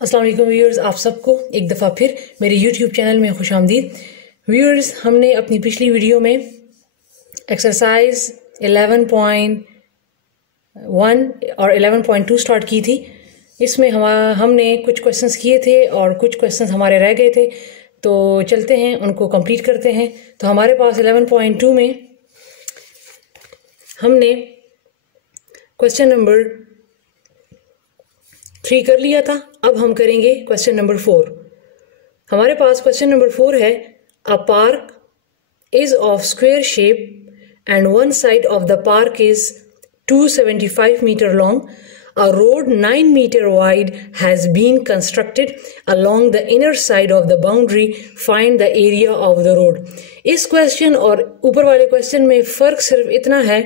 अस्सलाम वालेकुम व्यूअर्स, आप सबको एक दफ़ा फिर मेरे YouTube चैनल में खुशामदीद। व्यूअर्स, हमने अपनी पिछली वीडियो में एक्सरसाइज 11.1 और 11.2 स्टार्ट की थी। इसमें हमने कुछ क्वेश्चंस किए थे और कुछ क्वेश्चंस हमारे रह गए थे, तो चलते हैं उनको कंप्लीट करते हैं। तो हमारे पास 11.2 में हमने क्वेश्चन नंबर 3 कर लिया था। अब हम करेंगे क्वेश्चन नंबर 4। हमारे पास क्वेश्चन नंबर 4 है, a park is of square shape and one side of the park is 275 metre long. A road 9 meter wide has been constructed along the inner side of the boundary. Find the area of the road. इस question और ऊपर वाले question में फ़र्क सिर्फ इतना है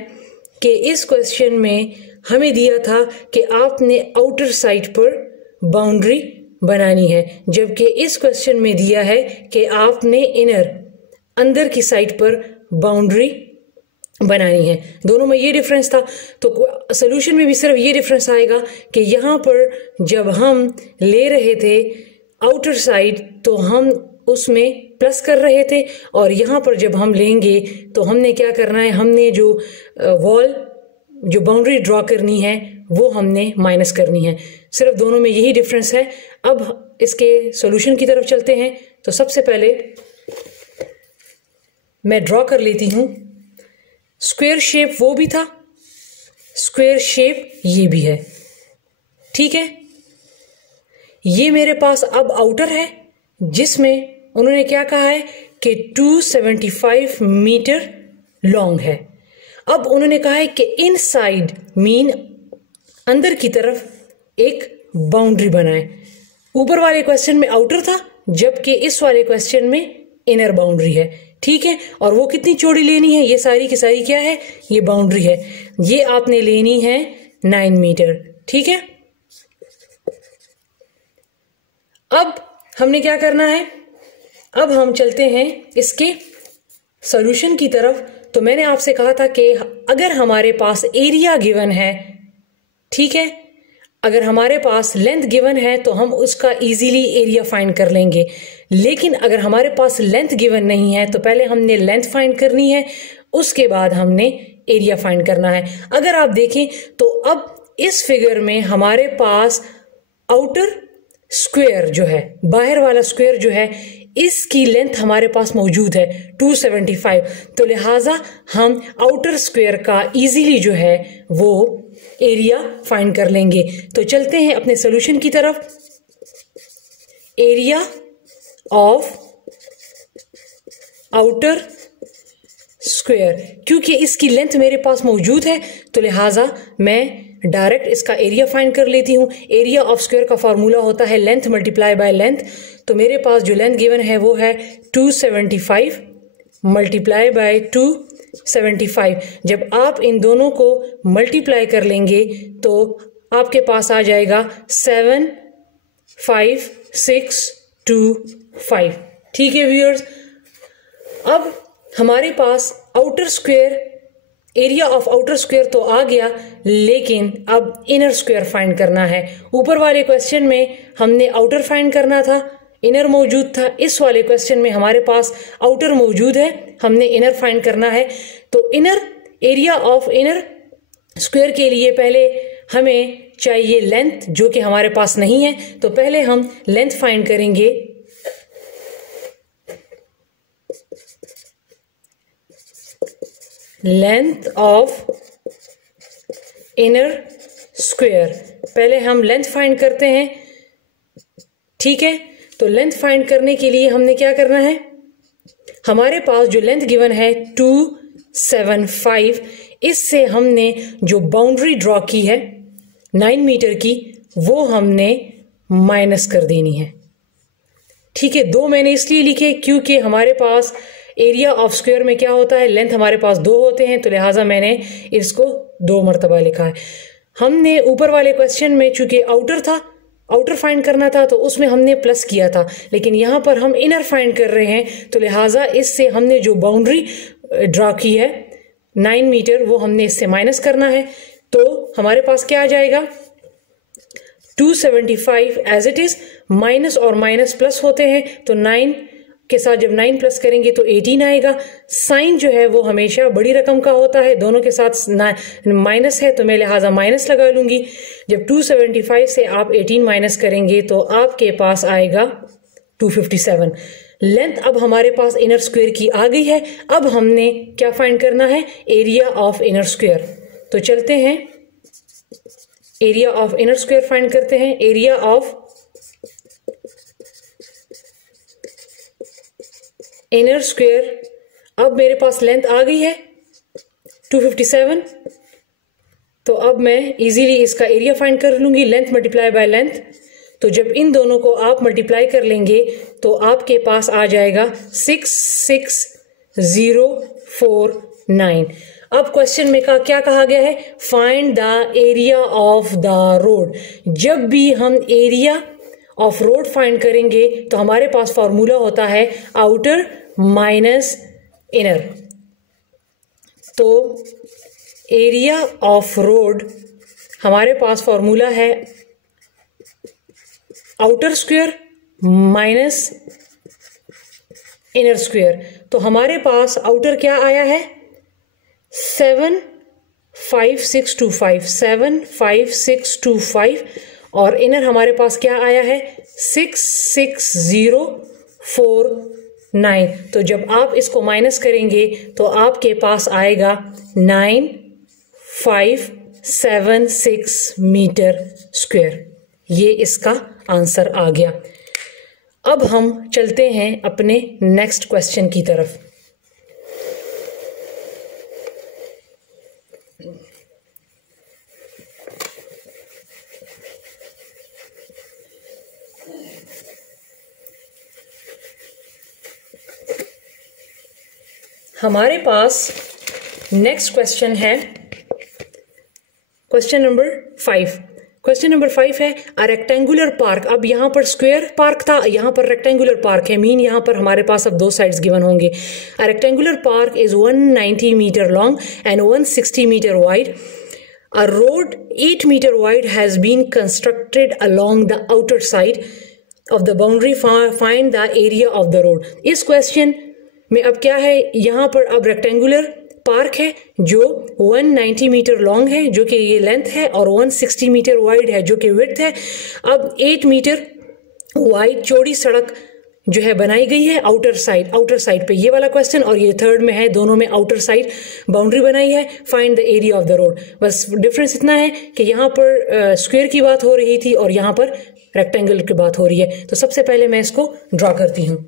कि इस क्वेश्चन में हमें दिया था कि आपने आउटर साइड पर बाउंड्री बनानी है, जबकि इस क्वेश्चन में दिया है कि आपने अंदर की साइड पर बाउंड्री बनानी है। दोनों में ये डिफरेंस था, तो सोल्यूशन में भी सिर्फ ये डिफरेंस आएगा कि यहाँ पर जब हम ले रहे थे आउटर साइड तो हम उसमें प्लस कर रहे थे, और यहाँ पर जब हम लेंगे तो हमने क्या करना है, हमने जो बाउंड्री ड्रॉ करनी है वो हमने माइनस करनी है। सिर्फ दोनों में यही डिफरेंस है। अब इसके सॉल्यूशन की तरफ चलते हैं। तो सबसे पहले मैं ड्रॉ कर लेती हूँ। स्क्वायर शेप वो भी था, स्क्वायर शेप ये भी है, ठीक है। ये मेरे पास अब आउटर है, जिसमें उन्होंने क्या कहा है कि 275 मीटर लॉन्ग है। अब उन्होंने कहा है कि इनसाइड मीन अंदर की तरफ एक बाउंड्री बनाए। ऊपर वाले क्वेश्चन में आउटर था, जबकि इस वाले क्वेश्चन में इनर बाउंड्री है, ठीक है। और वो कितनी चौड़ी लेनी है, ये सारी की सारी क्या है, ये बाउंड्री है। ये आपने लेनी है 9 मीटर, ठीक है। अब हमने क्या करना है, अब हम चलते हैं इसके सॉल्यूशन की तरफ। तो मैंने आपसे कहा था कि अगर हमारे पास एरिया गिवन है, ठीक है, अगर हमारे पास लेंथ गिवन है तो हम उसका इजीली एरिया फाइंड कर लेंगे। लेकिन अगर हमारे पास लेंथ गिवन नहीं है तो पहले हमने लेंथ फाइंड करनी है, उसके बाद हमने एरिया फाइंड करना है। अगर आप देखें तो अब इस फिगर में हमारे पास आउटर स्क्वायर जो है, बाहर वाला स्क्वायर जो है, इसकी लेंथ हमारे पास मौजूद है 275। तो लिहाजा हम आउटर स्क्वायर का इजीली जो है वो एरिया फाइंड कर लेंगे। तो चलते हैं अपने सॉल्यूशन की तरफ। एरिया ऑफ आउटर स्क्वायर, क्योंकि इसकी लेंथ मेरे पास मौजूद है तो लिहाजा मैं डायरेक्ट इसका एरिया फाइंड कर लेती हूँ। एरिया ऑफ स्क्वायर का फॉर्मूला होता है लेंथ मल्टीप्लाई बाय लेंथ। तो मेरे पास जो लेंथ गिवन है वो है 275 मल्टीप्लाई बाय 275। जब आप इन दोनों को मल्टीप्लाई कर लेंगे तो आपके पास आ जाएगा 75625, ठीक है व्यूअर्स। अब हमारे पास outer square, area of outer square तो आ गया, लेकिन अब इनर स्क्वायर फाइंड करना है। ऊपर वाले क्वेश्चन में हमने आउटर फाइंड करना था, इनर मौजूद था। इस वाले क्वेश्चन में हमारे पास आउटर मौजूद है, हमने इनर फाइंड करना है। तो inner, area of inner square के लिए पहले हमें चाहिए लेंथ, जो कि हमारे पास नहीं है। तो पहले हम लेंथ फाइंड करेंगे। लेंथ ऑफ इनर स्क्वायर, पहले हम लेंथ फाइंड करते हैं, ठीक है। तो लेंथ फाइंड करने के लिए हमने क्या करना है, हमारे पास जो लेंथ गिवन है 275, इससे हमने जो बाउंड्री ड्रॉ की है 9 मीटर की, वो हमने माइनस कर देनी है, ठीक है। 2 मैंने इसलिए लिखे क्योंकि हमारे पास एरिया ऑफ स्क्वायर में क्या होता है, लेंथ हमारे पास 2 होते हैं, तो लिहाजा मैंने इसको 2 मरतबा लिखा है। हमने ऊपर वाले क्वेश्चन में चूंकि आउटर था, आउटर फाइंड करना था, तो उसमें हमने प्लस किया था, लेकिन यहाँ पर हम इनर फाइंड कर रहे हैं, तो लिहाजा इससे हमने जो बाउंड्री ड्रॉ की है 9 मीटर, वो हमने इससे माइनस करना है। तो हमारे पास क्या आ जाएगा, 275 एज इट इज, माइनस और माइनस प्लस होते हैं, तो 9 के साथ जब 9 प्लस करेंगे तो 18 आएगा। साइन जो है वो हमेशा बड़ी रकम का होता है, दोनों के साथ माइनस है तो मैं लिहाजा माइनस लगा लूंगी। जब 275 से आप 18 माइनस करेंगे तो आपके पास आएगा 257। लेंथ अब हमारे पास इनर स्क्वायर की आ गई है। अब हमने क्या फाइंड करना है, एरिया ऑफ इनर स्क्वायर। तो चलते हैं area of inner square find करते हैं। एरिया ऑफ इनर स्क्वायर, अब मेरे पास लेंथ आ गई है 257, तो अब मैं इजीली इसका एरिया फाइंड कर लूंगी, लेंथ मल्टीप्लाई बाय लेंथ। तो जब इन दोनों को आप मल्टीप्लाई कर लेंगे तो आपके पास आ जाएगा 66049। अब क्वेश्चन में क्या कहा गया है, find the area of the road. जब भी हम एरिया ऑफ रोड फाइंड करेंगे तो हमारे पास फॉर्मूला होता है आउटर माइनस इनर। तो एरिया ऑफ रोड हमारे पास फॉर्मूला है outer square minus inner square. तो हमारे पास आउटर क्या आया है 75625 और इनर हमारे पास क्या आया है 66049। तो जब आप इसको माइनस करेंगे तो आपके पास आएगा 9576 मीटर स्क्वायर। ये इसका आंसर आ गया। अब हम चलते हैं अपने नेक्स्ट क्वेश्चन की तरफ। हमारे पास नेक्स्ट क्वेश्चन है क्वेश्चन नंबर 5। क्वेश्चन नंबर 5 है अ रेक्टेंगुलर पार्क। अब यहाँ पर स्क्वायर पार्क था, यहाँ पर रेक्टेंगुलर पार्क है, मीन यहाँ पर हमारे पास अब दो साइड्स गिवन होंगे। A rectangular park is 190 metre long and 160 metre wide. A road 8 metre wide has been constructed along the outer side of the boundary, find the area of the road. इस question में अब क्या है, यहाँ पर अब rectangular park है जो 190 मीटर लॉन्ग है जो कि ये लेंथ है और 160 मीटर वाइड है जो कि विड्थ है। अब 8 मीटर वाइड चौड़ी सड़क जो है बनाई गई है आउटर साइड पे, ये वाला क्वेश्चन, और ये थर्ड में है, दोनों में आउटर साइड बाउंड्री बनाई है। Find the area of the road. बस डिफरेंस इतना है कि यहाँ पर स्क्वायर की बात हो रही थी और यहाँ पर रेक्टेंगल की बात हो रही है। तो सबसे पहले मैं इसको ड्रॉ करती हूँ।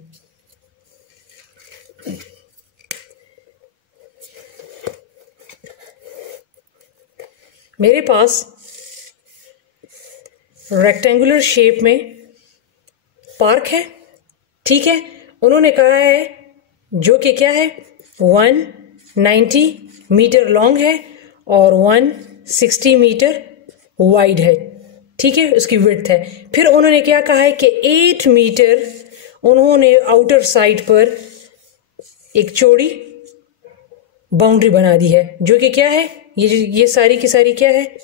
मेरे पास रेक्टेंगुलर शेप में पार्क है, ठीक है। उन्होंने कहा है जो कि क्या है 190 मीटर लॉन्ग है और 160 मीटर वाइड है, ठीक है, उसकी विड्थ है। फिर उन्होंने क्या कहा है कि 8 मीटर उन्होंने आउटर साइड पर एक चौड़ी बाउंड्री बना दी है जो कि क्या है, ये सारी की सारी क्या है,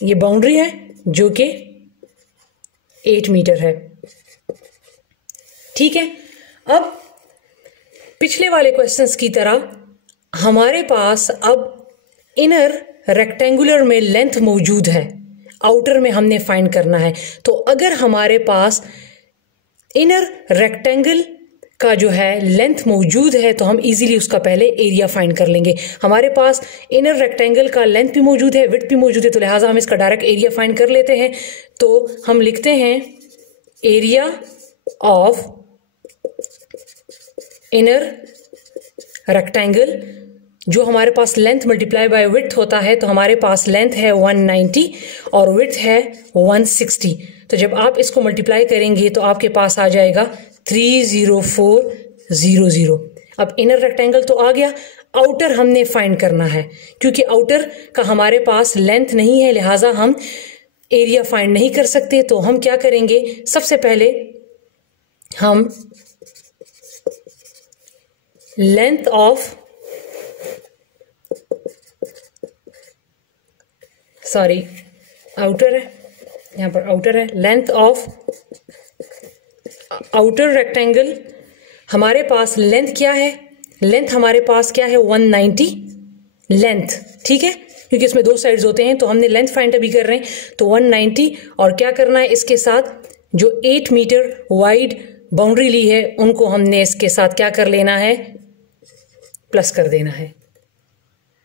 ये बाउंड्री है जो कि 8 मीटर है, ठीक है। अब पिछले वाले क्वेश्चंस की तरह हमारे पास अब इनर रेक्टेंगुलर में लेंथ मौजूद है, आउटर में हमने फाइंड करना है। तो अगर हमारे पास इनर रेक्टेंगल का जो है लेंथ मौजूद है तो हम इजीली उसका पहले एरिया फाइंड कर लेंगे। हमारे पास इनर रेक्टेंगल का लेंथ भी मौजूद है, विड्थ भी मौजूद है, तो लिहाजा हम इसका डायरेक्ट एरिया फाइंड कर लेते हैं। तो हम लिखते हैं एरिया ऑफ इनर रेक्टेंगल, जो हमारे पास लेंथ मल्टीप्लाई बाय विड्थ होता है, तो हमारे पास लेंथ है 190 और विड्थ है 160। तो जब आप इसको मल्टीप्लाई करेंगे तो आपके पास आ जाएगा 30400। अब इनर रेक्टेंगल तो आ गया, आउटर हमने फाइंड करना है। क्योंकि आउटर का हमारे पास लेंथ नहीं है लिहाजा हम एरिया फाइंड नहीं कर सकते। तो हम क्या करेंगे, सबसे पहले हम लेंथ ऑफ आउटर है यहाँ पर आउटर है, लेंथ ऑफ आउटर रेक्टेंगल, हमारे पास लेंथ क्या है, लेंथ हमारे पास क्या है 190 लेंथ, ठीक है, क्योंकि इसमें दो साइड्स होते हैं तो हमने लेंथ फाइंड अभी कर रहे हैं, तो 190 और क्या करना है इसके साथ जो 8 मीटर वाइड बाउंड्री ली है उनको हमने इसके साथ क्या कर लेना है, प्लस कर देना है,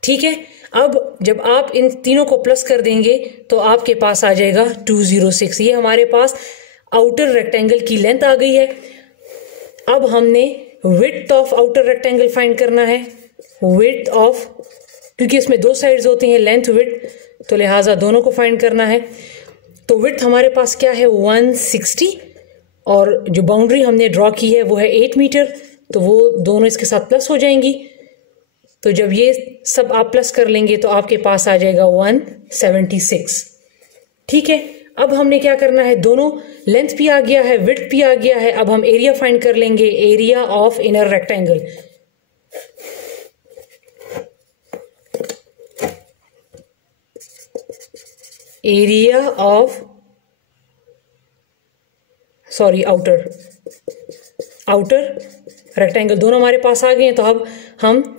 ठीक है। अब जब आप इन तीनों को प्लस कर देंगे तो आपके पास आ जाएगा 206, ये हमारे पास आउटर रेक्टेंगल की लेंथ आ गई है। अब हमने width of outer rectangle find करना है, विड्थ ऑफ, क्योंकि इसमें दो साइड्स होती हैं लेंथ विड्थ, तो लिहाजा दोनों को फाइंड करना है। तो विड्थ हमारे पास क्या है 160 और जो बाउंड्री हमने ड्रॉ की है वो है 8 मीटर, तो वो दोनों इसके साथ प्लस हो जाएंगी। तो जब ये सब आप प्लस कर लेंगे तो आपके पास आ जाएगा 176, ठीक है। अब हमने क्या करना है, दोनों लेंथ भी आ गया है विड्थ भी आ गया है, अब हम एरिया फाइंड कर लेंगे, area of inner rectangle. Area of outer rectangle दोनों हमारे पास आ गए हैं, तो अब हम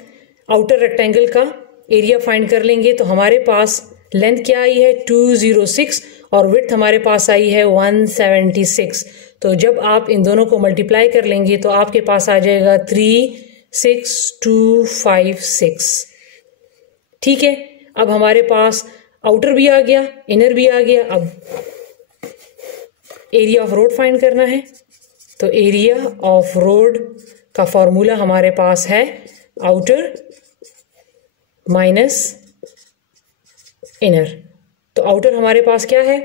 आउटर रेक्टेंगल का एरिया फाइंड कर लेंगे। तो हमारे पास लेंथ क्या आई है 206 और विड्थ हमारे पास आई है 176, तो जब आप इन दोनों को मल्टीप्लाई कर लेंगे तो आपके पास आ जाएगा 36256, ठीक है। अब हमारे पास आउटर भी आ गया, इनर भी आ गया, अब एरिया ऑफ रोड फाइंड करना है। तो एरिया ऑफ रोड का फॉर्मूला हमारे पास है आउटर माइनस इनर। तो आउटर हमारे पास क्या है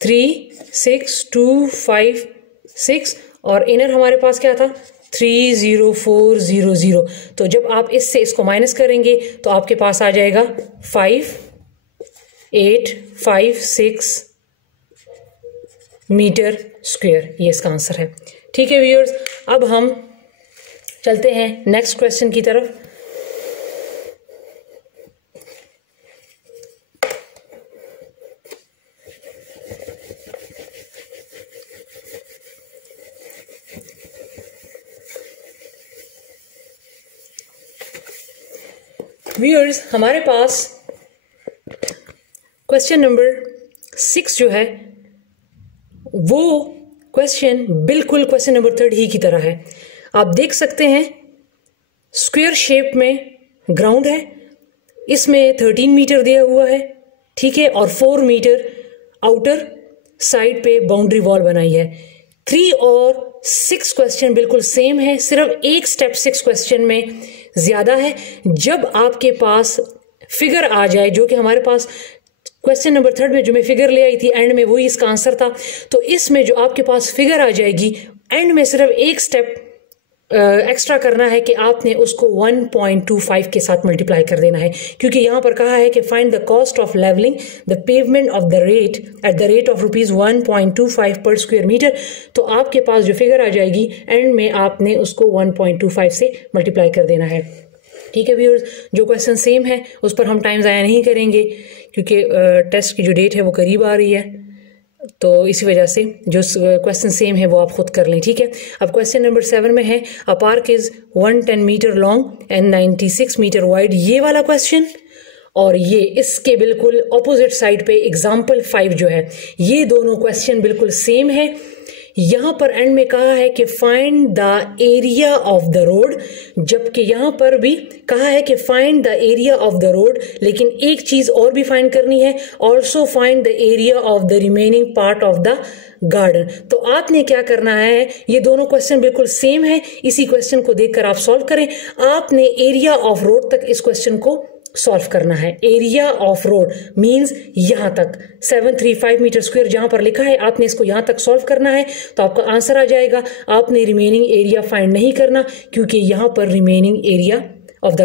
36256 और इनर हमारे पास क्या था 30400। तो जब आप इससे इसको माइनस करेंगे तो आपके पास आ जाएगा 5856 मीटर स्क्वायर, ये इसका आंसर है, ठीक है व्यूअर्स। अब हम चलते हैं नेक्स्ट क्वेश्चन की तरफ। व्यूअर्स हमारे पास क्वेश्चन नंबर 6 जो है वो क्वेश्चन बिल्कुल क्वेश्चन नंबर 3 ही की तरह है। आप देख सकते हैं स्क्वायर शेप में ग्राउंड है, इसमें 13 मीटर दिया हुआ है, ठीक है, और 4 मीटर आउटर साइड पे बाउंड्री वॉल बनाई है। 3 और 6 क्वेश्चन बिल्कुल सेम है, सिर्फ एक स्टेप 6 क्वेश्चन में ज्यादा है। जब आपके पास फिगर आ जाए, जो कि हमारे पास क्वेश्चन नंबर 3 में जो मैं फिगर ले आई थी एंड में वही इसका आंसर था, तो इसमें जो आपके पास फिगर आ जाएगी एंड में सिर्फ एक स्टेप एक्स्ट्रा करना है कि आपने उसको 1.25 के साथ मल्टीप्लाई कर देना है, क्योंकि यहां पर कहा है कि find the cost of levelling the pavement of the rate at the rate of ₹1.25 per square metre. तो आपके पास जो फिगर आ जाएगी एंड में आपने उसको 1.25 से मल्टीप्लाई कर देना है, ठीक है व्यूअर्स। जो क्वेश्चन सेम है उस पर हम टाइम ज़ाया नहीं करेंगे क्योंकि टेस्ट की जो डेट है वो करीब आ रही है, तो इसी वजह से जो क्वेश्चन सेम है वो आप खुद कर लें, ठीक है। अब क्वेश्चन नंबर 7 में है a park is 110 metre long and 96 metre wide, ये वाला क्वेश्चन, और ये इसके बिल्कुल ऑपोजिट साइड पे एग्जाम्पल 5 जो है, ये दोनों क्वेश्चन बिल्कुल सेम है। यहां पर एंड में कहा है कि find the area of the road, जबकि यहां पर भी कहा है कि find the area of the road, लेकिन एक चीज और भी फाइंड करनी है, also find the area of the remaining part of the garden. तो आपने क्या करना है, ये दोनों क्वेश्चन बिल्कुल सेम है, इसी क्वेश्चन को देखकर आप सॉल्व करें। आपने एरिया ऑफ रोड तक इस क्वेश्चन को सॉल्व करना है। एरिया ऑफ रोड मींस यहां तक 735 मीटर स्क्वायर जहां पर लिखा है, आपने इसको यहां तक सॉल्व करना है तो आपका आंसर आ जाएगा। आपने रिमेनिंग एरिया फाइंड नहीं करना क्योंकि यहां पर remaining area of the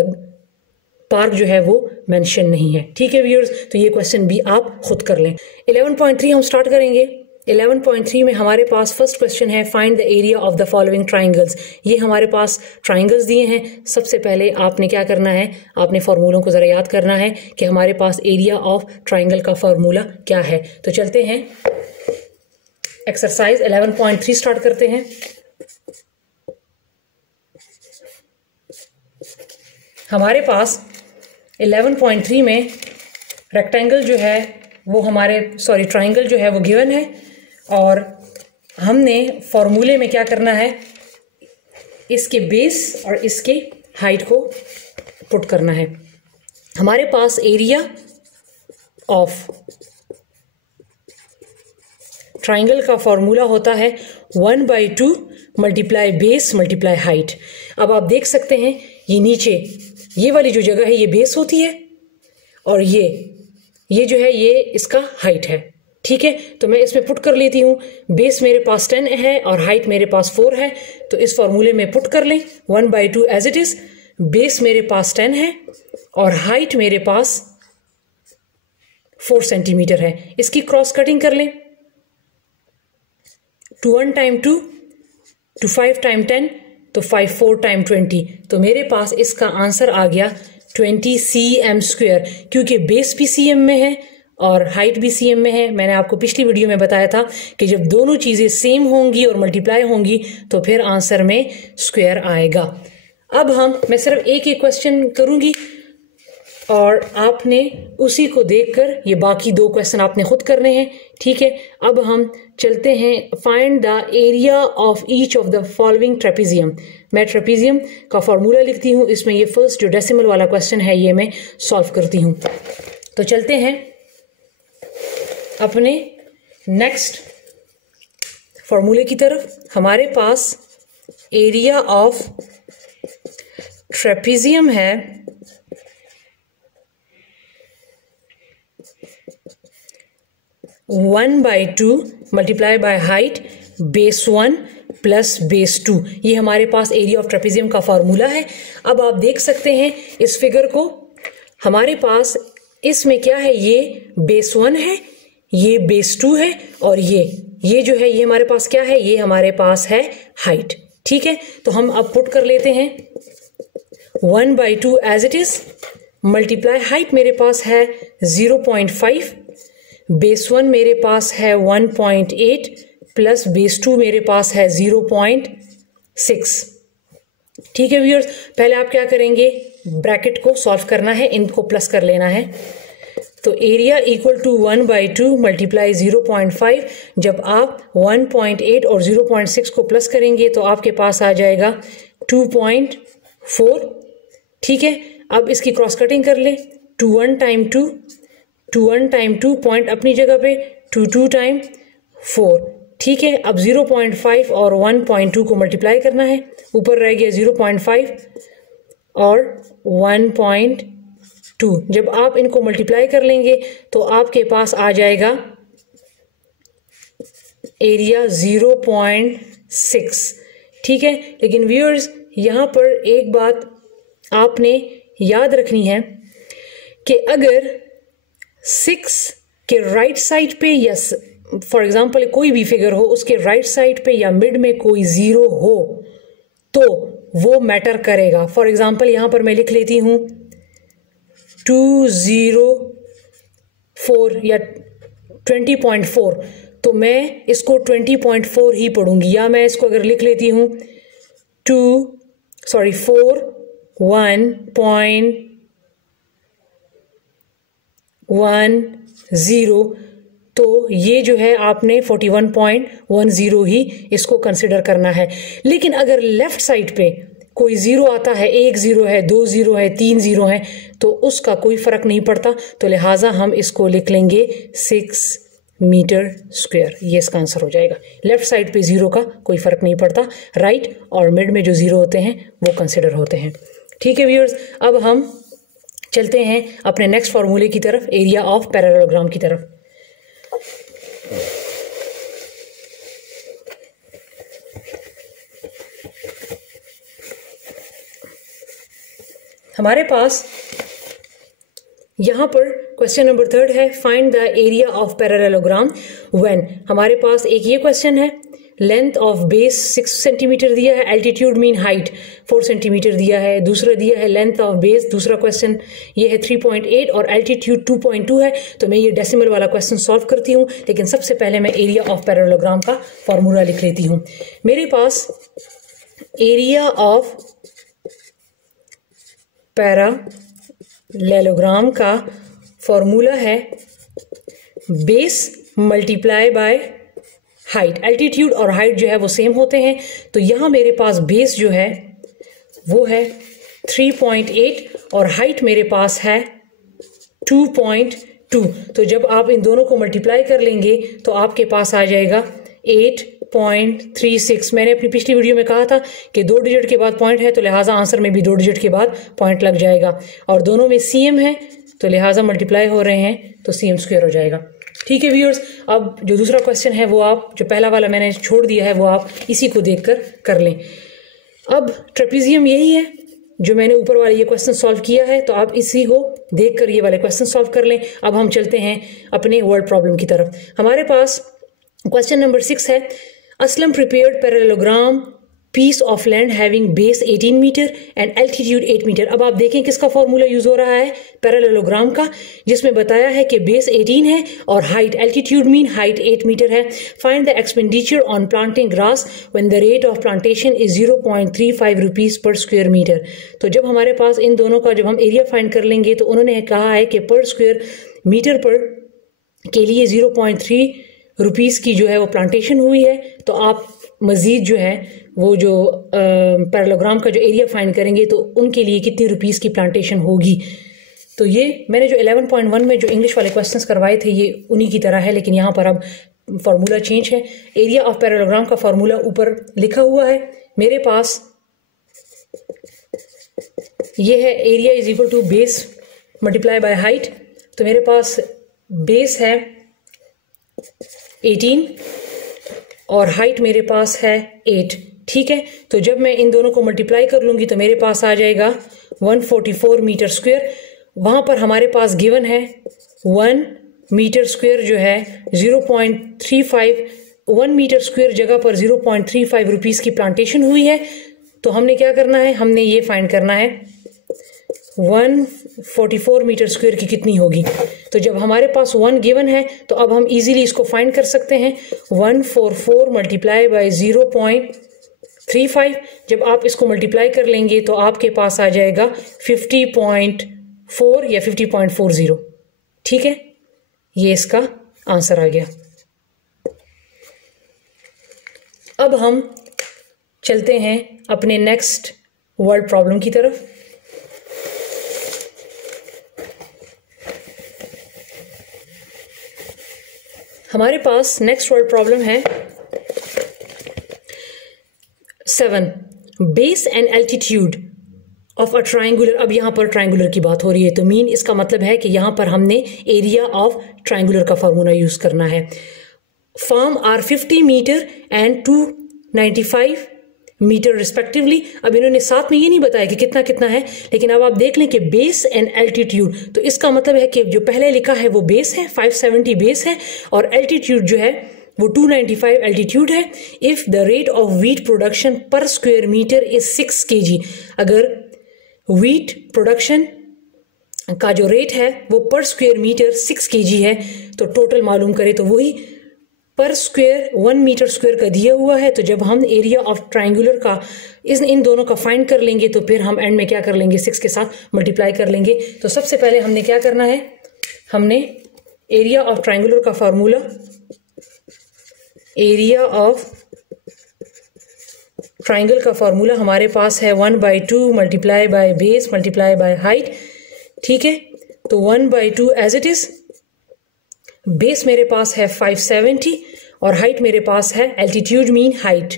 park जो है वो मेंशन नहीं है, ठीक है व्यूअर्स। तो ये क्वेश्चन भी आप खुद कर लें। 11.3 हम स्टार्ट करेंगे। 11.3 में हमारे पास फर्स्ट क्वेश्चन है find the area of the following triangles. ये हमारे पास ट्राइंगल्स दिए हैं। सबसे पहले आपने क्या करना है, आपने फार्मूलों को ज़रा याद करना है कि हमारे पास एरिया ऑफ ट्राइंगल का फार्मूला क्या है। तो चलते हैं एक्सरसाइज 11.3 स्टार्ट करते हैं। हमारे पास 11.3 में रेक्टेंगल जो है वो ट्राइंगल जो है वो गिवन है और हमने फॉर्मूले में क्या करना है, इसके बेस और इसके हाइट को पुट करना है। हमारे पास एरिया ऑफ ट्राइंगल का फॉर्मूला होता है 1/2 मल्टीप्लाई बेस मल्टीप्लाई हाइट। अब आप देख सकते हैं ये नीचे ये वाली जो जगह है ये बेस होती है और ये जो है ये इसका हाइट है। ठीक है, तो मैं इसमें पुट कर लेती हूँ। बेस मेरे पास 10 है और हाइट मेरे पास 4 है, तो इस फॉर्मूले में पुट कर लें 1/2 एज इट इज। बेस मेरे पास 10 है और हाइट मेरे पास 4 सेंटीमीटर है। इसकी क्रॉस कटिंग कर लें। 2 1 टाइम 2 2 5 टाइम 10 तो 5 4 टाइम 20, तो मेरे पास इसका आंसर आ गया 20 cm²। क्योंकि बेस भी cm में है और हाइट भी cm में है। मैंने आपको पिछली वीडियो में बताया था कि जब दोनों चीज़ें सेम होंगी और मल्टीप्लाई होंगी तो फिर आंसर में स्क्वायर आएगा। अब मैं सिर्फ एक क्वेश्चन करूंगी और आपने उसी को देखकर ये बाकी 2 क्वेश्चन आपने खुद करने हैं। ठीक है, अब हम चलते हैं find the area of each of the following trapezium. मैं ट्रेपेजियम का फॉर्मूला लिखती हूँ, इसमें ये फर्स्ट जो डेसिमल वाला क्वेश्चन है ये मैं सॉल्व करती हूँ। तो चलते हैं अपने नेक्स्ट फॉर्मूले की तरफ। हमारे पास एरिया ऑफ ट्रेपेजियम है 1/2 multiply by height base 1 plus base 2। ये हमारे पास एरिया ऑफ ट्रेपेजियम का फॉर्मूला है। अब आप देख सकते हैं इस फिगर को, हमारे पास इसमें क्या है, ये बेस 1 है, ये बेस 2 है और ये जो है ये हमारे पास क्या है, ये हमारे पास है हाइट। ठीक है, तो हम अब पुट कर लेते हैं 1/2 as it is multiply height मेरे पास है 0.5, बेस 1 मेरे पास है 1.8 प्लस बेस 2 मेरे पास है 0.6। ठीक है व्यूअर्स, पहले आप क्या करेंगे, ब्रैकेट को सॉल्व करना है, इनको प्लस कर लेना है। तो एरिया इक्वल टू 1/2 मल्टीप्लाई 0.5। जब आप 1.8 और 0.6 को प्लस करेंगे तो आपके पास आ जाएगा 2.4। ठीक है, अब इसकी क्रॉस कटिंग कर ले। 2 1 टाइम 2 2 1 टाइम 2 पॉइंट अपनी जगह पे, 2 2 टाइम 4। ठीक है, अब 0.5 और 1.2 को मल्टीप्लाई करना है, ऊपर रह गया 0.5 और 1.2। जब आप इनको मल्टीप्लाई कर लेंगे तो आपके पास आ जाएगा एरिया 0.6। ठीक है, लेकिन व्यूअर्स यहाँ पर एक बात आपने याद रखनी है कि अगर 6 के राइट साइड पे या फॉर एग्जांपल कोई भी फिगर हो उसके राइट साइड पे या मिड में कोई 0 हो तो वो मैटर करेगा। फॉर एग्जांपल यहाँ पर मैं लिख लेती हूँ 204 या 20.4, तो मैं इसको 20.4 ही पढ़ूंगी। या मैं इसको अगर लिख लेती हूँ 41.10, तो ये जो है आपने 41.10 ही इसको कंसिडर करना है। लेकिन अगर लेफ्ट साइड पे कोई 0 आता है, 1 0 है, 2 0 है, 3 0 है, तो उसका कोई फर्क नहीं पड़ता, तो लिहाजा हम इसको लिख लेंगे 6 मीटर स्क्वायर। ये इसका आंसर हो जाएगा। लेफ्ट साइड पे 0 का कोई फर्क नहीं पड़ता, राइट और मिड में जो 0 होते हैं वो कंसिडर होते हैं। ठीक है व्यूअर्स, अब हम चलते हैं अपने नेक्स्ट फॉर्मूले की तरफ, एरिया ऑफ पैरेललोग्राम की तरफ। हमारे पास यहाँ पर क्वेश्चन नंबर 3 है find the area of parallelogram when. हमारे पास एक ये क्वेश्चन है, लेंथ ऑफ बेस 6 सेंटीमीटर दिया है, एल्टीट्यूड मीन हाइट 4 सेंटीमीटर दिया है। दूसरा दिया है लेंथ ऑफ बेस, दूसरा क्वेश्चन ये है 3.8 और एल्टीट्यूड 2.2 है। तो मैं ये डेसिमल वाला क्वेश्चन सॉल्व करती हूँ, लेकिन सबसे पहले मैं एरिया ऑफ पैरेललोग्राम का फॉर्मूला लिख लेती हूँ। मेरे पास एरिया ऑफ पैरेललोग्राम का फॉर्मूला है base multiply by height. Altitude और हाइट जो है वो सेम होते हैं, तो यहाँ मेरे पास बेस जो है वो है 3.8 और हाइट मेरे पास है 2.2। तो जब आप इन दोनों को मल्टीप्लाई कर लेंगे तो आपके पास आ जाएगा 8.36। मैंने अपनी पिछली वीडियो में कहा था कि 2 डिजिट के बाद पॉइंट है, तो लिहाजा आंसर में भी 2 डिजिट के बाद पॉइंट लग जाएगा, और दोनों में सीएम है तो लिहाजा मल्टीप्लाई हो रहे हैं तो सीएम स्क्वायर हो जाएगा। ठीक है व्यूअर्स, अब जो दूसरा क्वेश्चन है वो आप, जो पहला वाला मैंने छोड़ दिया है वो आप इसी को देखकर कर लें। अब ट्रेपीजियम यही है जो मैंने ऊपर वाले ये क्वेश्चन सॉल्व किया है, तो आप इसी को देखकर ये वाले क्वेश्चन सॉल्व कर लें। अब हम चलते हैं अपने वर्ड प्रॉब्लम की तरफ। हमारे पास क्वेश्चन नंबर 6 है, Aslam prepared parallelogram piece of land having base 18 metre and altitude 8 metre. अब आप देखें किसका फॉर्मूला यूज हो रहा है, पैरेललोग्राम का, जिसमें बताया है कि बेस 18 है और height, altitude mean height 8 metre है। Find the expenditure on planting grass when the rate of plantation is 0.35 rupees per square metre. तो जब हमारे पास इन दोनों का जब हम एरिया फाइंड कर लेंगे तो उन्होंने कहा है कि पर स्क्वायर मीटर पर के लिए 0.3 रुपीस की जो है वो प्लांटेशन हुई है। तो आप मजीद जो है वो जो पैरेललोग्राम का जो एरिया फाइंड करेंगे तो उनके लिए कितनी रुपीस की प्लांटेशन होगी। तो ये मैंने जो 11.1 में जो इंग्लिश वाले क्वेश्चंस करवाए थे ये उन्हीं की तरह है, लेकिन यहाँ पर अब फार्मूला चेंज है। एरिया ऑफ पैरेललोग्राम का फार्मूला ऊपर लिखा हुआ है मेरे पास, ये है area is equal to base multiply by height. तो मेरे पास बेस है 18 और हाइट मेरे पास है 8। ठीक है, तो जब मैं इन दोनों को मल्टीप्लाई कर लूंगी तो मेरे पास आ जाएगा 144 मीटर स्क्वायर। वहां पर हमारे पास गिवन है 1 मीटर स्क्वायर जो है 0.35, 1 मीटर स्क्वायर जगह पर 0.35 रुपीस की प्लांटेशन हुई है। तो हमने क्या करना है, हमने ये फाइंड करना है 144 मीटर स्क्वायर की कितनी होगी। तो जब हमारे पास 1 गिवन है तो अब हम इजीली इसको फाइंड कर सकते हैं। 144 मल्टीप्लाई बाय 0.35, जब आप इसको मल्टीप्लाई कर लेंगे तो आपके पास आ जाएगा 50.4 या 50.40। ठीक है, ये इसका आंसर आ गया। अब हम चलते हैं अपने नेक्स्ट वर्ड प्रॉब्लम की तरफ। हमारे पास नेक्स्ट वर्ड प्रॉब्लम है 7, base and altitude of a triangular. अब यहाँ पर ट्राइंगुलर की बात हो रही है, तो मीन इसका मतलब है कि यहाँ पर हमने एरिया ऑफ ट्राइंगुलर का फॉर्मूला यूज करना है। Form are 50 metre and 295 metre respectively. अब इन्होंने साथ में ये नहीं बताया कि कितना कितना है, लेकिन अब आप देख लें कि बेस एंड एल्टीट्यूड, तो इसका मतलब है कि जो पहले लिखा है वो बेस है, 570 बेस है, और एल्टीट्यूड जो है वो 295 एल्टीट्यूड है। If the rate of wheat production पर स्क्वायर मीटर इज 6 kg, अगर व्हीट प्रोडक्शन का जो रेट है वो पर स्क्वायर मीटर 6 kg है, तो टोटल मालूम करें तो वही पर स्क्वायर 1 मीटर स्क्वायर का दिया हुआ है। तो जब हम एरिया ऑफ ट्राइंगुलर का इन दोनों का फाइंड कर लेंगे तो फिर हम एंड में क्या कर लेंगे, 6 के साथ मल्टीप्लाई कर लेंगे। तो सबसे पहले हमने क्या करना है, हमने एरिया ऑफ ट्राइंगुलर का फॉर्मूला, एरिया ऑफ ट्राइंगल का फॉर्मूला हमारे पास है 1/2 multiply by base multiply by height. ठीक है, तो 1/2 एज इट इज। बेस मेरे पास है 570 और हाइट मेरे पास है, एल्टीट्यूड मीन हाइट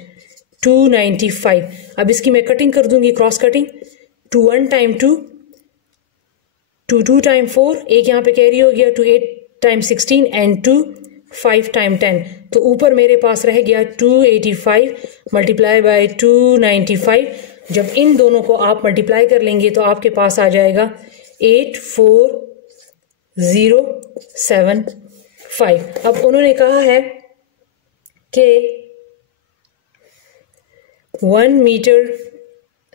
295। अब इसकी मैं कटिंग कर दूंगी, क्रॉस कटिंग। 2 1 टाइम 2, 2 2 टाइम 4, एक यहाँ पे कैरी हो गया, 2 8 टाइम 16 एंड 2 5 टाइम 10। तो ऊपर मेरे पास रह गया 285 मल्टीप्लाई बाय 295। जब इन दोनों को आप मल्टीप्लाई कर लेंगे तो आपके पास आ जाएगा 84 0.075। अब उन्होंने कहा है कि 1 मीटर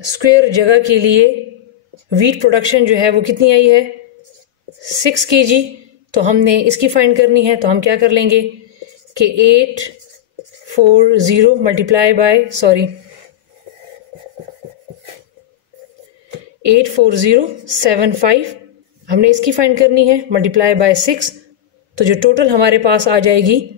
स्क्वायर जगह के लिए वीट प्रोडक्शन जो है वो कितनी आई है, 6 kg। तो हमने इसकी फाइंड करनी है, तो हम क्या कर लेंगे कि 840 मल्टीप्लाई बाय 84075 हमने इसकी फाइंड करनी है, मल्टीप्लाई बाय 6। तो जो टोटल हमारे पास आ जाएगी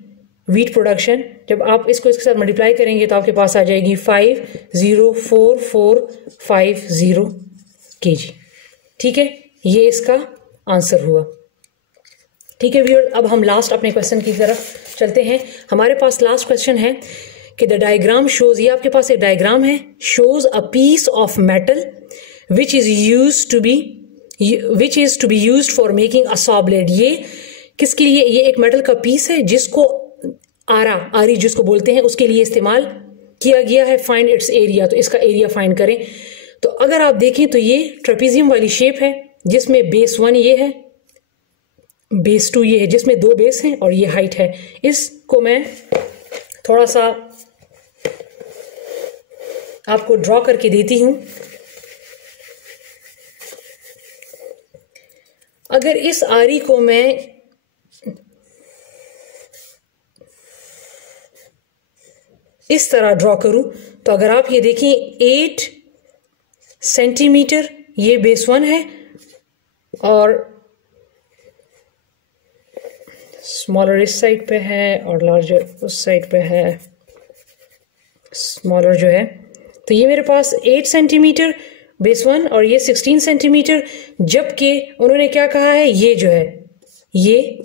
वीट प्रोडक्शन, जब आप इसको इसके साथ मल्टीप्लाई करेंगे तो आपके पास आ जाएगी 504,450 kg। ठीक है, ये इसका आंसर हुआ। ठीक है व्यूअर्स, अब हम लास्ट अपने क्वेश्चन की तरफ चलते हैं। हमारे पास लास्ट क्वेश्चन है कि द डायग्राम शोज, ये आपके पास एक डायग्राम है, shows a piece of metal which is to be used for making a saw blade। ये किसके लिए, ये एक मेटल का पीस है जिसको आरी जिसको बोलते हैं उसके लिए इस्तेमाल किया गया है। फाइंड इट्स एरिया, तो इसका एरिया फाइंड करें। तो अगर आप देखें तो ये ट्रेपेजियम वाली शेप है जिसमें बेस 1 ये है, बेस 2 ये है, जिसमें 2 बेस हैं और ये हाइट है। इसको मैं थोड़ा सा आपको ड्रॉ करके देती हूं। अगर इस आरी को मैं इस तरह ड्रॉ करूं तो अगर आप ये देखें 8 सेंटीमीटर ये बेस 1 है और स्मॉलर इस साइड पे है और लार्जर उस साइड पे है, स्मॉलर जो है। तो ये मेरे पास 8 सेंटीमीटर बेस 1 और ये 16 सेंटीमीटर, जबकि उन्होंने क्या कहा है, ये जो है ये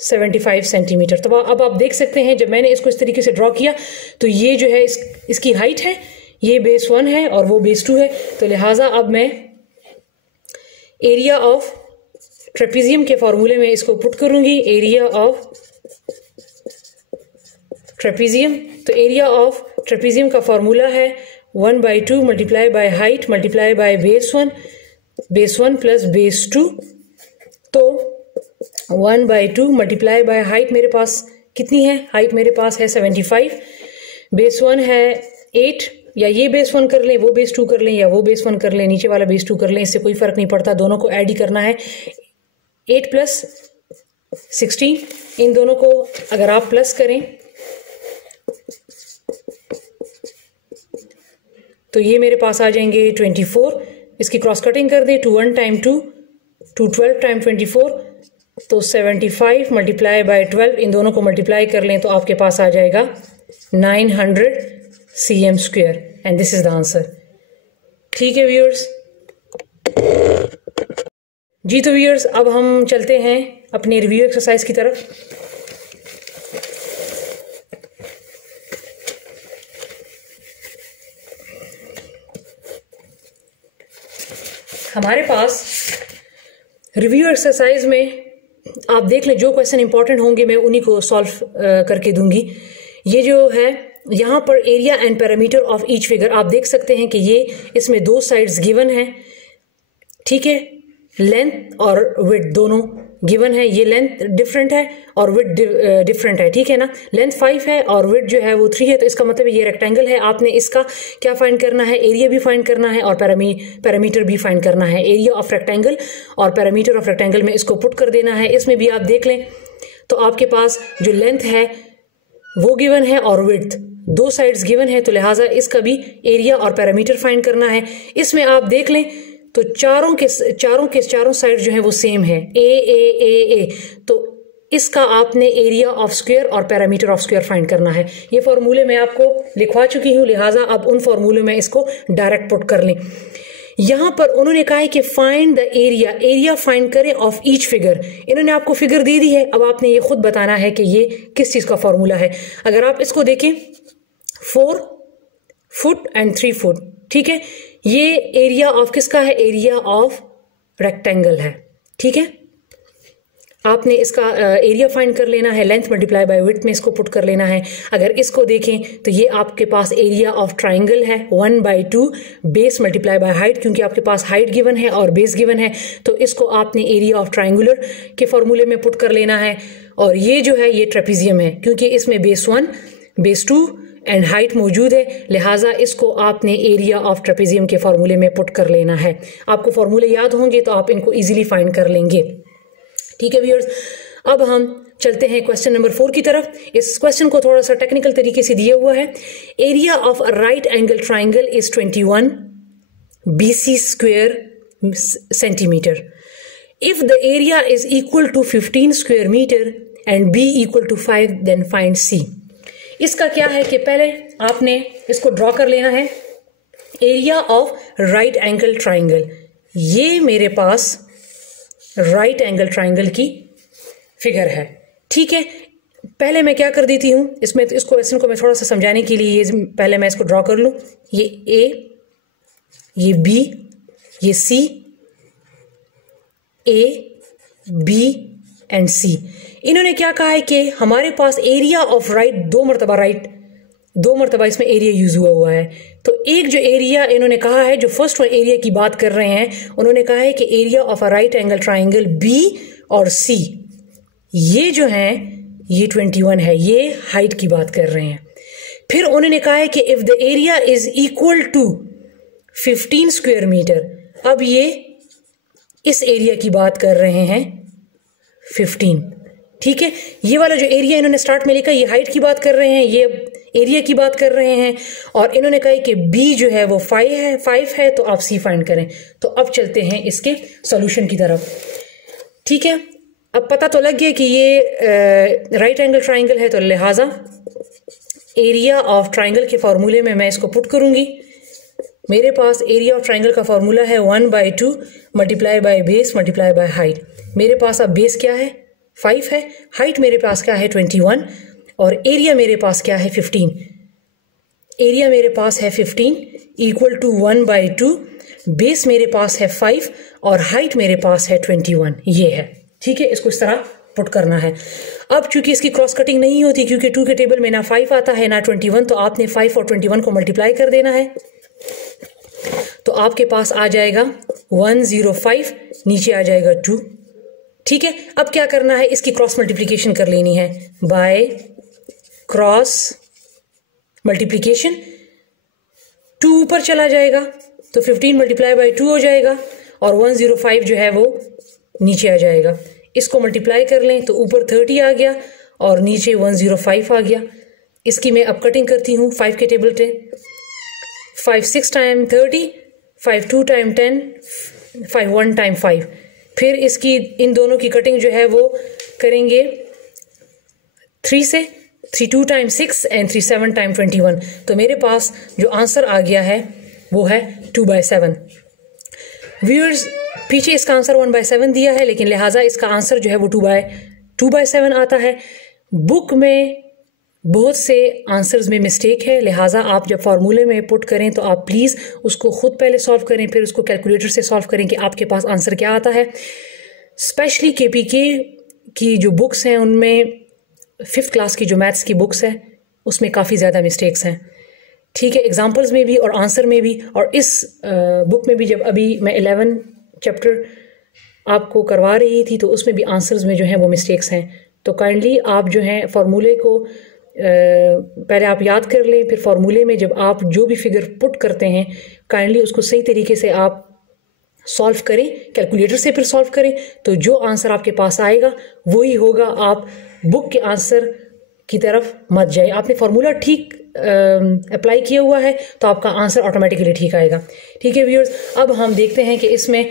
75 सेंटीमीटर। तो अब आप देख सकते हैं जब मैंने इसको इस तरीके से ड्रॉ किया तो ये जो है इसकी हाइट है, ये बेस 1 है और वो बेस 2 है। तो लिहाजा अब मैं एरिया ऑफ ट्रेपेजियम के फॉर्मूले में इसको पुट करूंगी, एरिया ऑफ ट्रेपेजियम। तो एरिया ऑफ ट्रेपेजियम का फॉर्मूला है 1/2 multiply by height multiply by base 1 plus base 2। तो 1/2 मल्टीप्लाई बाय हाइट मेरे पास कितनी है, हाइट मेरे पास है 75, बेस 1 है 8, या ये बेस 1 कर लें, वो बेस 2 कर लें, या वो बेस 1 कर लें, नीचे वाला बेस 2 कर लें, इससे कोई फर्क नहीं पड़ता, दोनों को ऐड ही करना है। 8 प्लस 16, इन दोनों को अगर आप प्लस करें तो ये मेरे पास आ जाएंगे 24। इसकी क्रॉस कटिंग कर दें, 21 टाइम 2 212 टाइम 24, तो 75 मल्टीप्लाई बाय 12, इन दोनों को मल्टीप्लाई कर लें तो आपके पास आ जाएगा 900 cm square, and this is the answer. ठीक है व्यूअर्स जी, तो व्यूअर्स अब हम चलते हैं अपने रिव्यू एक्सरसाइज की तरफ। हमारे पास रिव्यू एक्सरसाइज में आप देख लें, जो क्वेश्चन इंपॉर्टेंट होंगे मैं उन्हीं को सॉल्व करके दूंगी। ये जो है यहाँ पर area and parameter of each figure आप देख सकते हैं कि ये इसमें 2 साइड्स गिवन है। ठीक है, लेंथ और विड्थ दोनों गिवन है, ये लेंथ डिफरेंट है और विड्थ डिफरेंट है। ठीक है ना, लेंथ 5 है और विड्थ जो है वो 3 है, तो इसका मतलब ये रेक्टेंगल है। आपने इसका क्या फाइंड करना है, एरिया भी फाइंड करना है और पैरामीटर भी फाइंड करना है। एरिया ऑफ रेक्टेंगल और पैरामीटर ऑफ रेक्टेंगल में इसको पुट कर देना है। इसमें भी आप देख लें तो आपके पास जो लेंथ है वो गिवन है और विड्थ 2 साइड्स गिवन है, तो लिहाजा इसका भी एरिया और पैरामीटर फाइंड करना है। इसमें आप देख लें तो चारों साइड जो है वो सेम है, ए, तो इसका आपने एरिया ऑफ स्क्वायर और पैरामीटर ऑफ स्क्वायर फाइंड करना है। ये फॉर्मूले मैं आपको लिखवा चुकी हूं, लिहाजा आप उन फॉर्मूले में इसको डायरेक्ट पुट कर लें। यहां पर उन्होंने कहा है कि फाइंड द एरिया फाइंड करें ऑफ ईच फिगर। इन्होंने आपको फिगर दे दी है, अब आपने ये खुद बताना है कि ये किस चीज का फॉर्मूला है। अगर आप इसको देखें 4 फुट एंड 3 फुट, ठीक है, ये एरिया ऑफ किसका है, एरिया ऑफ रेक्टेंगल है। ठीक है, आपने इसका एरिया फाइंड कर लेना है, लेंथ मल्टीप्लाई बाय विड्थ में इसको पुट कर लेना है। अगर इसको देखें तो ये आपके पास एरिया ऑफ ट्राइंगल है 1/2 बेस मल्टीप्लाई बाय हाइट, क्योंकि आपके पास हाइट गिवन है और बेस गिवन है, तो इसको आपने एरिया ऑफ ट्राइंगुलर के फॉर्मूले में पुट कर लेना है। और ये जो है ये ट्रेपीजियम है, क्योंकि इसमें बेस 1 बेस 2 एंड हाइट मौजूद है, लिहाजा इसको आपने एरिया ऑफ ट्रेपीजियम के फॉर्मूले में पुट कर लेना है। आपको फॉर्मूले याद होंगे तो आप इनको इजीली फाइंड कर लेंगे। ठीक है व्यूअर्स, अब हम चलते हैं क्वेश्चन नंबर 4 की तरफ। इस क्वेश्चन को थोड़ा सा टेक्निकल तरीके से दिया हुआ है। Area of a right angle triangle is 21 BC square centimetre. If the area is equal to 15 square metre and B equal to 5 then find C। इसका क्या है कि पहले आपने इसको ड्रॉ कर लेना है। Area of right angle triangle, ये मेरे पास राइट एंगल ट्राइंगल की फिगर है। ठीक है, पहले मैं क्या कर देती हूं इसमें, तो इस क्वेश्चन को मैं थोड़ा सा समझाने के लिए ये पहले मैं इसको ड्रॉ कर लूं। ये A, ये B, ये C, A, B and C। इन्होंने क्या कहा है कि हमारे पास एरिया ऑफ राइट दो मरतबा इसमें एरिया यूज हुआ है। तो एक जो एरिया इन्होंने कहा है, जो फर्स्ट एरिया की बात कर रहे हैं, उन्होंने कहा है कि area of a right angle triangle B और C, ये जो है ये 21 है, ये हाइट की बात कर रहे हैं। फिर उन्होंने कहा है कि if the area is equal to 15 square metre, अब ये इस एरिया की बात कर रहे हैं 15। ठीक है, ये वाला जो एरिया इन्होंने स्टार्ट में लिखा, ये हाइट की बात कर रहे हैं, ये एरिया की बात कर रहे हैं, और इन्होंने कहा कि B जो है वो 5 है, तो आप C फाइंड करें। तो अब चलते हैं इसके सॉल्यूशन की तरफ। ठीक है, अब पता तो लग गया कि ये राइट एंगल ट्राइंगल है, तो लिहाजा एरिया ऑफ ट्राइंगल के फॉर्मूले में मैं इसको पुट करूंगी। मेरे पास एरिया ऑफ ट्राइंगल का फॉर्मूला है 1/2 multiply by base multiply by height. मेरे पास अब बेस क्या है 5 है, हाइट मेरे पास क्या है 21, और एरिया मेरे पास क्या है 15। एरिया मेरे पास है 15 इक्वल टू 1/2, बेस मेरे पास है 5 और हाइट मेरे पास है 21, ये है। ठीक है, इसको इस तरह पुट करना है। अब चूंकि इसकी क्रॉस कटिंग नहीं होती, क्योंकि 2 के टेबल में ना 5 आता है ना 21, तो आपने 5 और 21 को मल्टीप्लाई कर देना है, तो आपके पास आ जाएगा 105, नीचे आ जाएगा 2। ठीक है, अब क्या करना है, इसकी क्रॉस मल्टीप्लिकेशन कर लेनी है, बाय क्रॉस मल्टीप्लिकेशन। 2 ऊपर चला जाएगा तो 15 मल्टीप्लाई बाय 2 हो जाएगा, और 105 जो है वो नीचे आ जाएगा। इसको मल्टीप्लाई कर लें तो ऊपर 30 आ गया और नीचे 105 आ गया। इसकी मैं अब कटिंग करती हूँ 5 के टेबल पे। 5 6 टाइम 30, 5 2 टाइम 10, 5 1 टाइम 5। फिर इसकी इन दोनों की कटिंग जो है वो करेंगे 3 से, 3 2 टाइम 6 एंड 3 7 टाइम 21। तो मेरे पास जो आंसर आ गया है वो है 2/7। व्यूअर्स, पीछे इसका आंसर 1/7 दिया है, लेकिन लिहाजा इसका आंसर जो है वो 2/7 आता है। बुक में बहुत से आंसर्स में मिस्टेक है, लिहाजा आप जब फार्मूले में पुट करें तो आप प्लीज़ उसको खुद पहले सॉल्व करें, फिर उसको कैलकुलेटर से सॉल्व करें कि आपके पास आंसर क्या आता है। स्पेशली KPK की जो बुक्स हैं उनमें 5th क्लास की जो मैथ्स की बुक्स है उसमें काफ़ी ज़्यादा मिस्टेक्स हैं। ठीक है, एग्जाम्पल्स में भी और आंसर में भी, और इस बुक में भी जब अभी मैं 11 चैप्टर आपको करवा रही थी तो उसमें भी आंसर्स में जो हैं वो मिस्टेक्स हैं। तो काइंडली आप जो हैं फार्मूले को पहले आप याद कर लें, फिर फार्मूले में जब आप जो भी फिगर पुट करते हैं काइंडली उसको सही तरीके से आप सॉल्व करें, कैलकुलेटर से फिर सॉल्व करें, तो जो आंसर आपके पास आएगा वही होगा। आप बुक के आंसर की तरफ मत जाए। आपने फार्मूला ठीक अप्लाई किया हुआ है तो आपका आंसर ऑटोमेटिकली ठीक आएगा। ठीक है व्यूअर्स, अब हम देखते हैं कि इसमें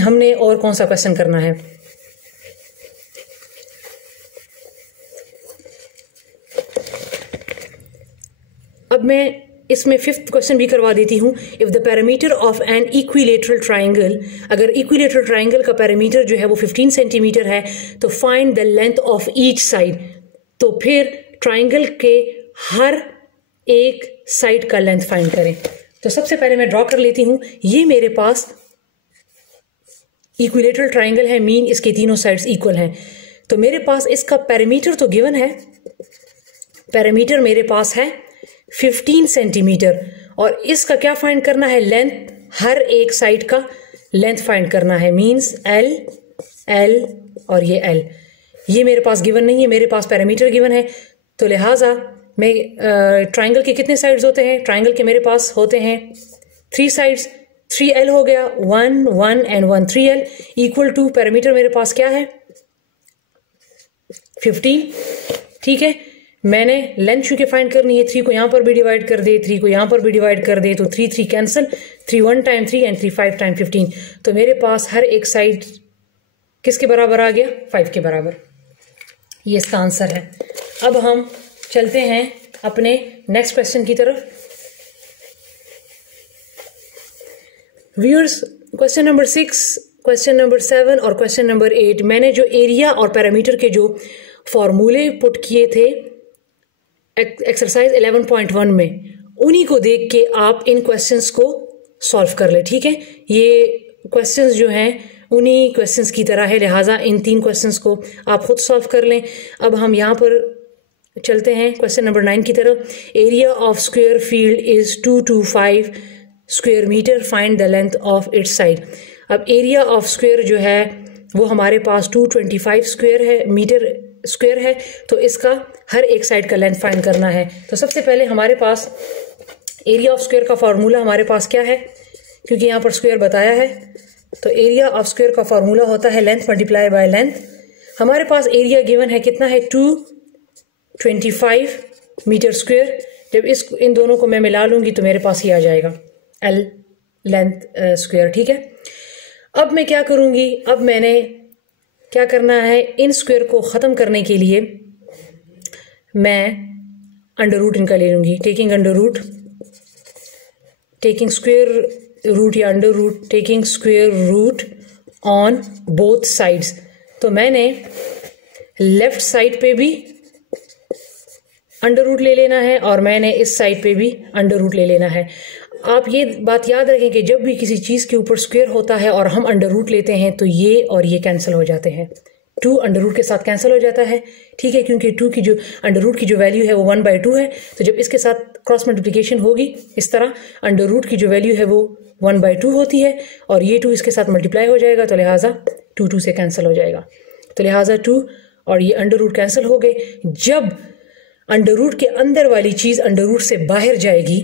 हमने और कौन सा क्वेश्चन करना है। अब मैं इसमें 5th क्वेश्चन भी करवा देती हूँ। If the parameter of an equilateral triangle, अगर इक्विलेटरल ट्राइंगल का पैरामीटर जो है वो 15 सेंटीमीटर है, तो find the length of each side. तो फिर ट्राइंगल के हर एक साइड का लेंथ फाइंड करें। तो सबसे पहले मैं ड्रॉ कर लेती हूँ। ये मेरे पास इक्विलेटरल ट्राइंगल है, मीन इसके तीनों साइड्स इक्वल हैं। तो मेरे पास इसका पैरामीटर तो गिवन है, पैरामीटर मेरे पास है 15 सेंटीमीटर, और इसका क्या फाइंड करना है, लेंथ, हर एक साइड का लेंथ फाइंड करना है, मींस एल, एल और ये एल। ये मेरे पास गिवन नहीं है, मेरे पास पैरामीटर गिवन है। तो लिहाजा मैं ट्राइंगल के कितने साइड्स होते हैं, ट्राइंगल के मेरे पास होते हैं 3 साइड्स, 3L हो गया, 1 1 and 1 3L equal to parameter मेरे पास क्या है 15। ठीक है, मैंने लेंथ चूंकि फाइंड करनी है, 3 को यहां पर भी डिवाइड कर दे, 3 को यहां पर भी डिवाइड कर दे, तो 3 3 कैंसिल, 3 1 टाइम 3 एंड 3 5 टाइम 15। तो मेरे पास हर एक साइड किसके बराबर आ गया, 5 के बराबर। ये इसका आंसर है। अब हम चलते हैं अपने नेक्स्ट क्वेश्चन की तरफ। Viewers, question number 6, question number 7 और क्वेश्चन नंबर 8 मैंने जो एरिया और पैरामीटर के जो फॉर्मूले पुट किए थे एक्सरसाइज 11.1 में, उन्हीं को देख के आप इन क्वेश्चंस को सॉल्व कर ले। ठीक है, ये क्वेश्चंस जो हैं उन्हीं क्वेश्चंस की तरह है, लिहाजा इन 3 क्वेश्चंस को आप खुद सॉल्व कर लें। अब हम यहाँ पर चलते हैं क्वेश्चन नंबर 9 की तरफ। Area of square field is 225 square metre, find the length of its side. अब एरिया ऑफ स्क्वायर जो है वो हमारे पास 225 स्क्वायर है, मीटर स्क्वायर है, तो इसका हर एक साइड का लेंथ फाइंड करना है। तो सबसे पहले हमारे पास एरिया ऑफ स्क्वायर का फॉर्मूला हमारे पास क्या है, क्योंकि यहाँ पर स्क्वायर बताया है, तो एरिया ऑफ स्क्वायर का फॉर्मूला होता है लेंथ मल्टीप्लाई बाय लेंथ। हमारे पास एरिया गिवन है कितना है 225 मीटर स्क्वायर। जब इन दोनों को मैं मिला लूंगी तो मेरे पास ही आ जाएगा एल लेंथ स्क्वायर। ठीक है, अब मैं क्या करूंगी, अब मैंने क्या करना है, इन स्क्वायर को ख़त्म करने के लिए मैं अंडर रूट इनका ले लूंगी। Taking under root, taking square root या under root, taking square root on both sides. तो मैंने लेफ्ट साइड पे भी अंडर रूट ले लेना है और मैंने इस साइड पे भी अंडर रूट ले लेना है। आप ये बात याद रखें कि जब भी किसी चीज़ के ऊपर स्क्वायर होता है और हम अंडर रूट लेते हैं तो ये और ये कैंसिल हो जाते हैं, 2 अंडर रूट के साथ कैंसिल हो जाता है। ठीक है, क्योंकि 2 की जो अंडर रूट की जो वैल्यू है वो 1/2 है, तो जब इसके साथ क्रॉस मल्टीप्लिकेशन होगी इस तरह, अंडर रूट की जो वैल्यू है वो 1/2 होती है और ये 2 इसके साथ मल्टीप्लाई हो जाएगा, तो लिहाजा 2 2 से कैंसिल हो जाएगा। तो लिहाजा 2 और ये अंडर रूट कैंसिल हो गए। जब अंडर रूट के अंदर वाली चीज़ अंडर रूट से बाहर जाएगी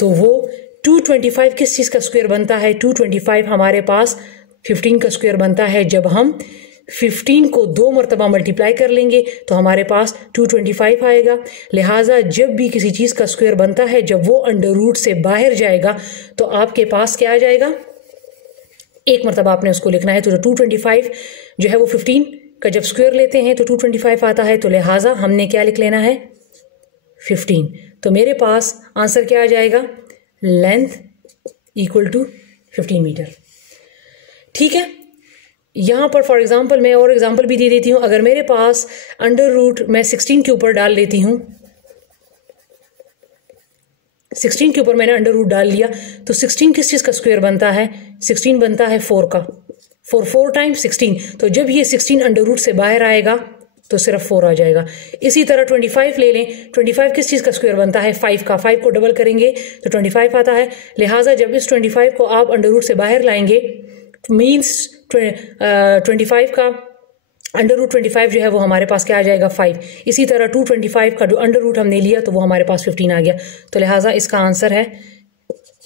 तो वो 225 किस चीज़ का स्क्वायर बनता है, 225 हमारे पास 15 का स्क्वायर बनता है। जब हम 15 को 2 मरतबा मल्टीप्लाई कर लेंगे तो हमारे पास 225 आएगा। लिहाजा जब भी किसी चीज़ का स्क्वायर बनता है, जब वो अंडर रूट से बाहर जाएगा तो आपके पास क्या आ जाएगा, एक मरतबा आपने उसको लिखना है। तो 225 जो है वो 15 का जब स्क्वायर लेते हैं तो 225 आता है, तो लिहाजा हमने क्या लिख लेना है 15। तो मेरे पास आंसर क्या आ जाएगा, लेंथ इक्वल टू 15 मीटर। ठीक है, यहाँ पर फॉर एग्जांपल मैं और एग्जांपल भी दे देती हूँ। अगर मेरे पास अंडर रूट मैं 16 के ऊपर डाल लेती हूँ, 16 के ऊपर मैंने अंडर रूट डाल लिया, तो 16 किस चीज़ का स्क्वायर बनता है, 16 बनता है 4 का, 4 टाइम्स 16। तो जब ये 16 अंडर रूट से बाहर आएगा तो सिर्फ 4 आ जाएगा। इसी तरह 25 ले लें, 25 किस चीज़ का स्क्वायर बनता है, 5 का, 5 को डबल करेंगे तो 25 आता है। लिहाजा जब इस 25 को आप अंडर रूट से बाहर लाएंगे मीन्स 25 का अंडर रूट 25 जो है वो हमारे पास क्या आ जाएगा 5। इसी तरह 225 का जो अंडर रूट हमने लिया तो वो हमारे पास 15 आ गया। तो लिहाजा इसका आंसर है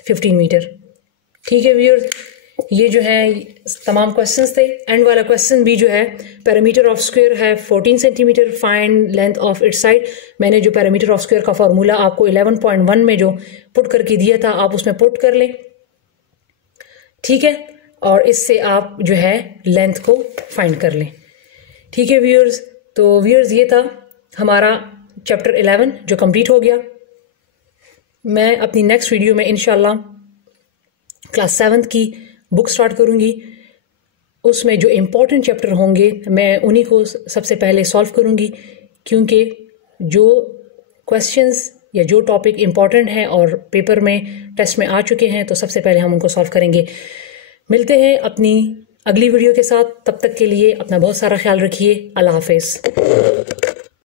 15 मीटर। ठीक है व्यूअर्स, ये जो है तमाम क्वेश्चंस थे। एंड वाला क्वेश्चन भी जो है पैरामीटर ऑफ स्क्वायर है 14 centimetre, find length of its side. मैंने जो पैरामीटर ऑफ स्क्वायर का फॉर्मूला आपको 11.1 में जो पुट करके दिया था आप उसमें पुट कर लें। ठीक है, और इससे आप जो है लेंथ को फाइंड कर लें। ठीक है व्यूअर्स, तो व्यूअर्स ये था हमारा चैप्टर 11 जो कंप्लीट हो गया। मैं अपनी नेक्स्ट वीडियो में इंशाल्लाह क्लास 7 की बुक स्टार्ट करूँगी। उसमें जो इम्पोर्टेंट चैप्टर होंगे मैं उन्हीं को सबसे पहले सॉल्व करूँगी, क्योंकि जो क्वेश्चंस या जो टॉपिक इम्पोर्टेंट हैं और पेपर में टेस्ट में आ चुके हैं तो सबसे पहले हम उनको सॉल्व करेंगे। मिलते हैं अपनी अगली वीडियो के साथ, तब तक के लिए अपना बहुत सारा ख्याल रखिए। अल्लाह हाफिज़।